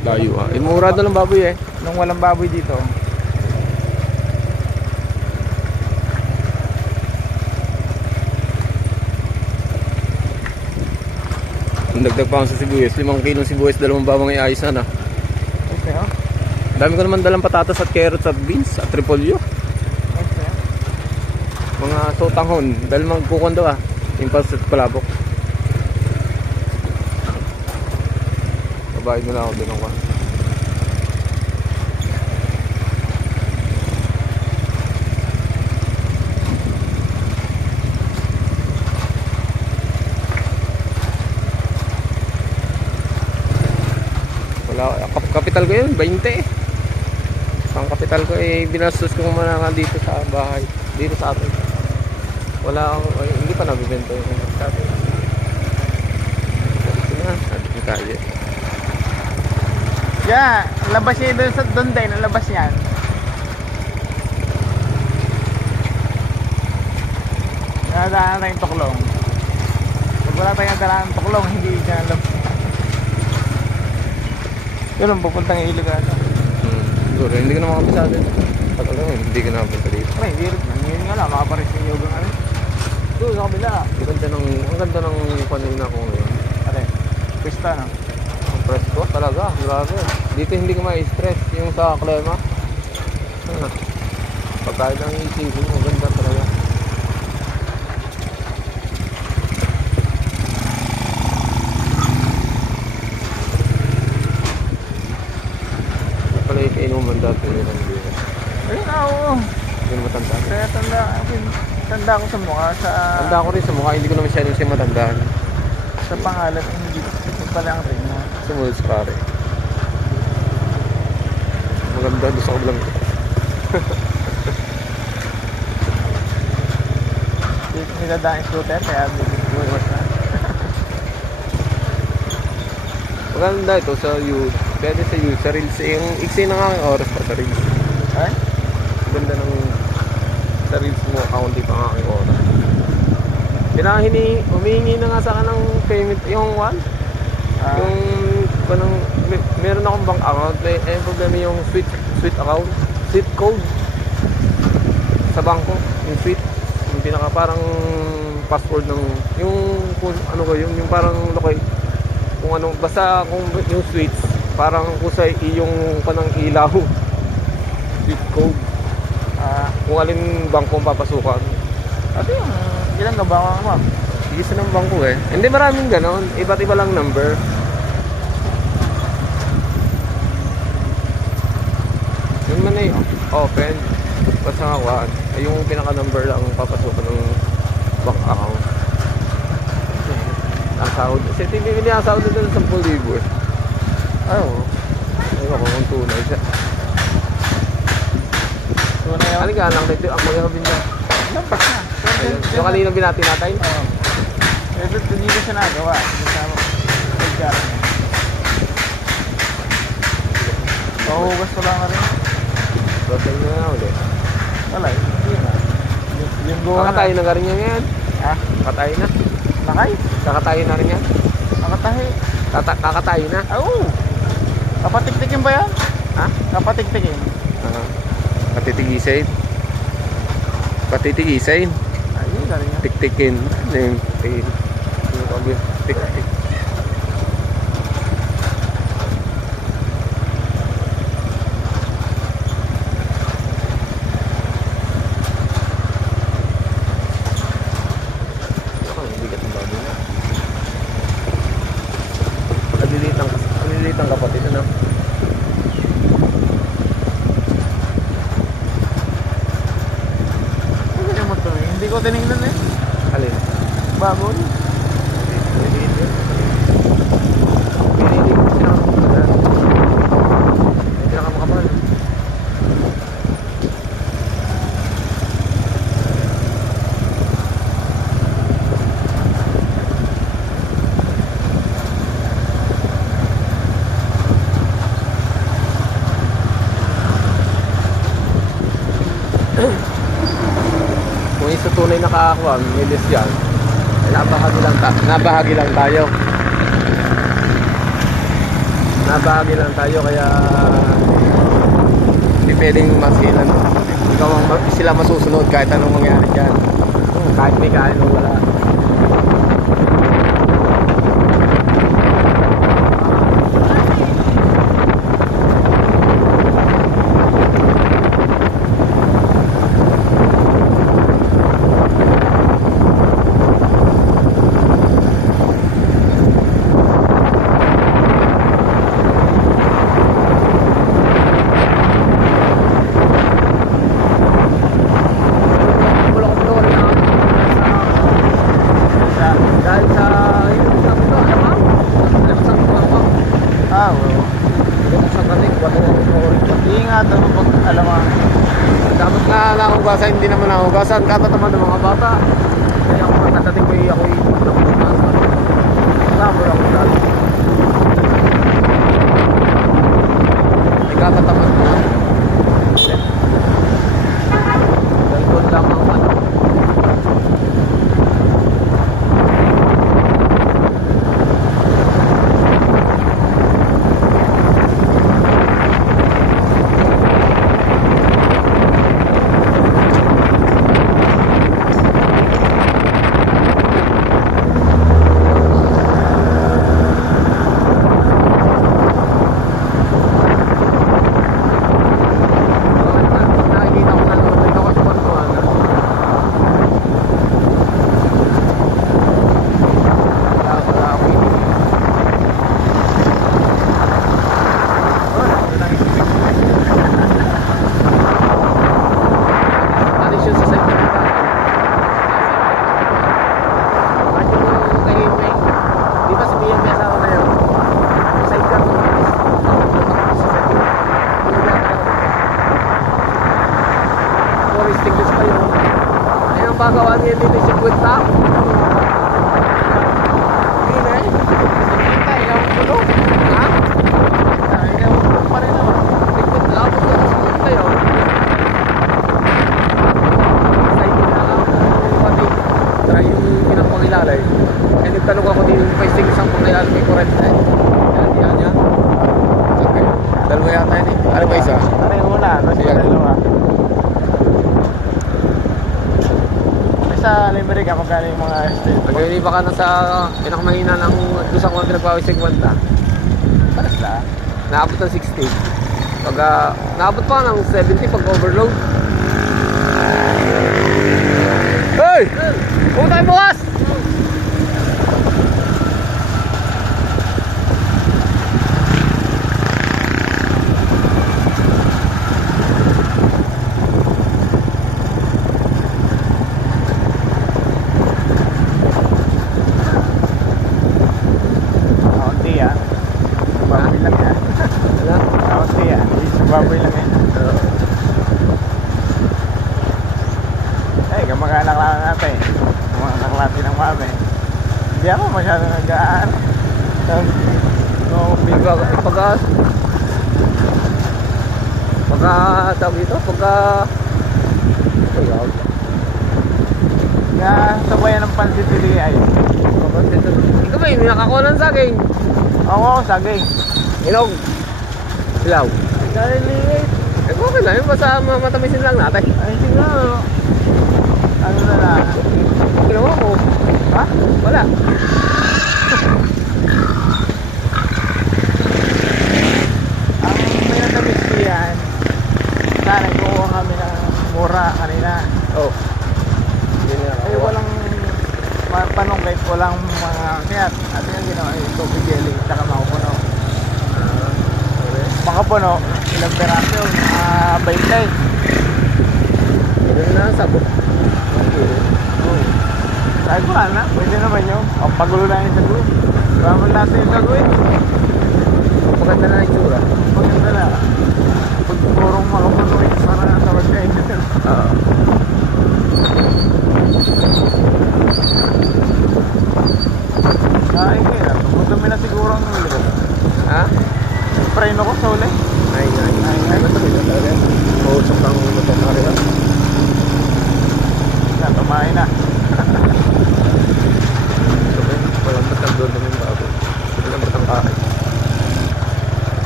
Layo ah. Mura na lang baboy eh. Nung walang baboy dito. Dagdag pa ako sa sibuyas. 5 kilong sibuyas, 2 bawang iayos na na. Okay, oh. Dami ko naman dalang patatas at carrots at beans at repolyo. Okay. Mga sotanghon. Dahil magkukundo ah. Impas at palabok. Babayad mo na ako din ako. Kapital ko yun, 20. Ang kapital ko binastos ko muna nga dito sa bahay. Dito sa atin. Wala akong, hindi pa nabibenta yung sa atin. Ito na, ating kaya. Yeah, labas niya doon sa doon din, labas niyan. Nadaan na yung tuklong. Pag wala tayong nadaan ng tuklong, hindi siya labas. Yun ang pupuntang Iligan. Siguro, hindi ko na makabisado. Tagal lang, hindi ko na makabisado dito. Ay, hirap na. Ngayon nga lang, makapares yung yoga nga rin. Doon sa kabila. Ang ganda ng panina ko ngayon. Pare, pista na. Ang presko talaga, grabe. Dito hindi ko ma-stress yung sa klema. Pagkain ng isipin mo, ganda talaga. Pala yung kainuman dati yun ang biya. Ayun na, oo. Hindi na matanda. Kaya tanda ko sa mukha, sa... Tanda ko rin sa mukha, hindi ko na masyadong siya matandaan. Sa pangalan, hindi pala ang rin mo. Sumulos pare. Maganda doon sa kablang ito. Niladaan yung scooter, kaya buwas na. Maganda ito sa youth. Pwede sa youth, sa reels. Yung iksi na nga ang oras pa sa reels. Ay? Ganda ng sa reels mo, kaunti pa nga ang oras. Humihingi na nga sa akin ng payment, yung one. Yung kanang meron akong bank account, may problema yung sweet account, sweet code sa bangko, yung sweet, yung pinaka parang password ng yung kung ano ko yung parang locate kung ano basta kung yung sweets parang kusay yung kanang ilaw sweet code kung alin bangko ang papasukan. Ate yung ilang ka ba mo? Isa ng bangko eh. Hindi maraming ganon. Iba't iba lang number. Yung man ay open. Basta nga ay yung pinaka-number lang papasukan ng bank account. Ang sahod. Kasi hindi ang sahod na doon 10,000 eh. Ayaw. Ayaw ko kung tunay siya. Tunay yun? Ano ka lang dito? Ang magkakabin niya. Lampas na. Yung kanina binati natin? Oo. Hindi ko siya nagawa. Pahugas ko lang rin. Total na nga ulit. Wala, hindi na. Yung gawa Kakatayin na rin yan yan. Ha? Kakatayin na. Nakay? Kakatayin na rin yan. Nakatahi. Kakatayin na. Oo. Kapatiktikin ba yan? Ha? Kapatiktikin. Patitigisain. Patitigisain. Ayun, galing yan. Tiktikin. Ano yung tik-tik. Maliliit ang kapatid, ano? Ano mo ito eh? Hindi ko tinignan eh. Alin? Baboy. Maliliit yun. Pinili ko sinakamukapal. Sinakamukapal. Kung isa tunay nakakakuha, milis yan, nabahagi lang tayo. nabahagi lang tayo kaya hindi pwedeng masilan. Ikaw sila masusunod kahit anong mangyari dyan. Kahit may kain o wala. Dahil sa yung sabi ko, alam mo? Lakas ang tuwa ko. Oo. Lakas ang kanig, wala na rin ako rin. Iingatan mo pag alam mo. Dapat na nahugasan, hindi naman nahugasan. Dapat naman ng mga bata. Kaya ako nagkatating ko ako'y napunasan. Sabor ako dahil. Nagkatatamad ko. Dalgod lang ang ano. Pagawa niya dito sa kwenta. Hindi na eh. Kita, ikaw ang pulo. Ha? Ikaw ang pulo pa rin naman. Tigpit lang ako dyan sa kwenta yun. Sa inyo na lang pati try yung pinapangilala eh. Kaya nagtanong ako din yung paisting isang pangilala may kurenta eh. Yan. Okay. Dalawa yata yun eh. Ano ba isa? Pareho wala. Kasi dalawa. Sa Limerick ako galing mga estate. Pag-iiba ka na sa pinakamahina ng doon sa kung pinagpawis sa kwenta. Paras lang. Naabot ng 60. Pag naabot pa ng 70 pag overload. Hey! Pumunta tayo bukas! Baboy lang eh. Eh, kamag-anak lang natin. Mga naklati ng mami. Hindi ako masyado nag-aan. Tawag dito, sabayan ng pansitili ay. Ikaw ba yung nakakuha ng saging? Oo, saging. Ilog. Ilaw. Dahil liit. Eh, okay lang yun. Basta matamisin lang natin. Ay, siguro. Ano na lang. Ginawa ko. Ha? Wala. Ang may natamis yan, sana kuha kami ng mura kanina. Oh. Hindi niya Ay, walang panungkit, walang mga kayat. At yung ginawa, tubig jelly, saka makupuno. Makapuno, ilang peraso, 20. Ito na, sabot. Sabi ko na, pwede naman yun. Ang pagulo na yung sago. Ramon natin yung sago eh. Maganda na yung tsura. Maganda na. Pag purong makapuno eh, para natawag kayo. Oo. Ay, kaya. Madumi na siguro ang ulo. Ha? Preno ko sa uli. Ay, matapit na talaga. Mausok ang motor na rin. Tumain na. Walang batang doon namin bago. Walang batang kahay.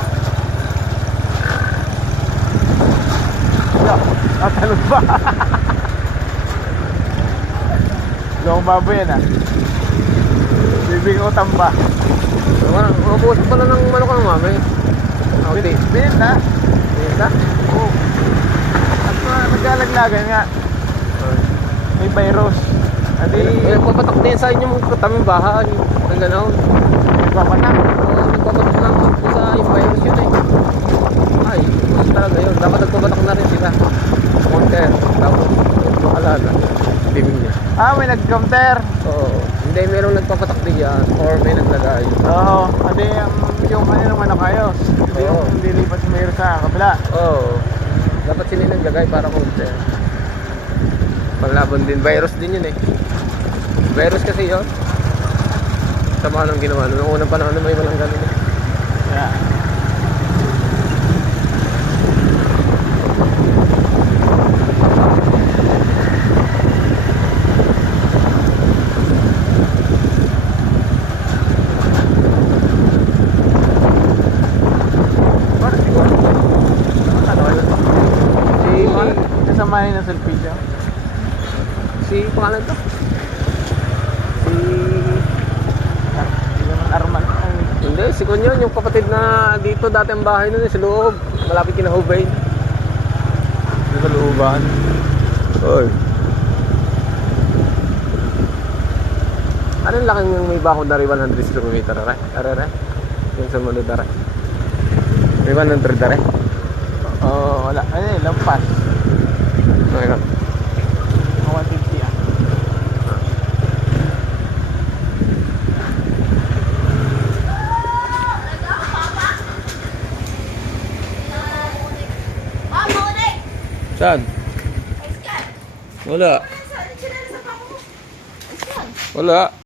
Ano ba? Long baboy yan ah. Bibig ko tamba. Mabuhat pala ng manok ng mami. Okay. Binita. Binta? Oo. At naglalaglagan nga. May virus. Adi, Nagpapatak din sa inyo mga kataming bahay. Ng gano'n. nagpapatak. Nagpapatak lang po sa yung virus yun eh. Ay, yun talaga yun. Dapat nagpapatak na rin sila. Counter. Tapos, makalala. Timing niya. Ah, may nag-counter. Oo. Hindi, merong nagpapatak din yan. Or may naglagay. Oo. Adi, yung ano naman nakayos. Hindi Oo. yung lilipat si Mayor sa kabila. Oo. Dapat sila yung naglagay para counter. Panglaban din. Virus din yun eh. Virus kasi yun. Sama nang ginawa. Noong unang panahon na may walang ganun eh. Yeah. Parang siguro. Ano yun? Kasamahin na selfie siya. Si pangalan to? Si... Hindi naman Arman. Hindi, si Kunyon, yung kapatid na dito dati ang bahay nun, sa loob. Malapit kina Hubay. Hindi sa looban. Oy. Ano yung laking yung may bakod na rin 100 km, aray? Aray? Yung sa Manod, aray? May 100, aray? Oo, wala. Ano eh, lampas. Okay lang. 150 ah. Saan? Wala. Wala.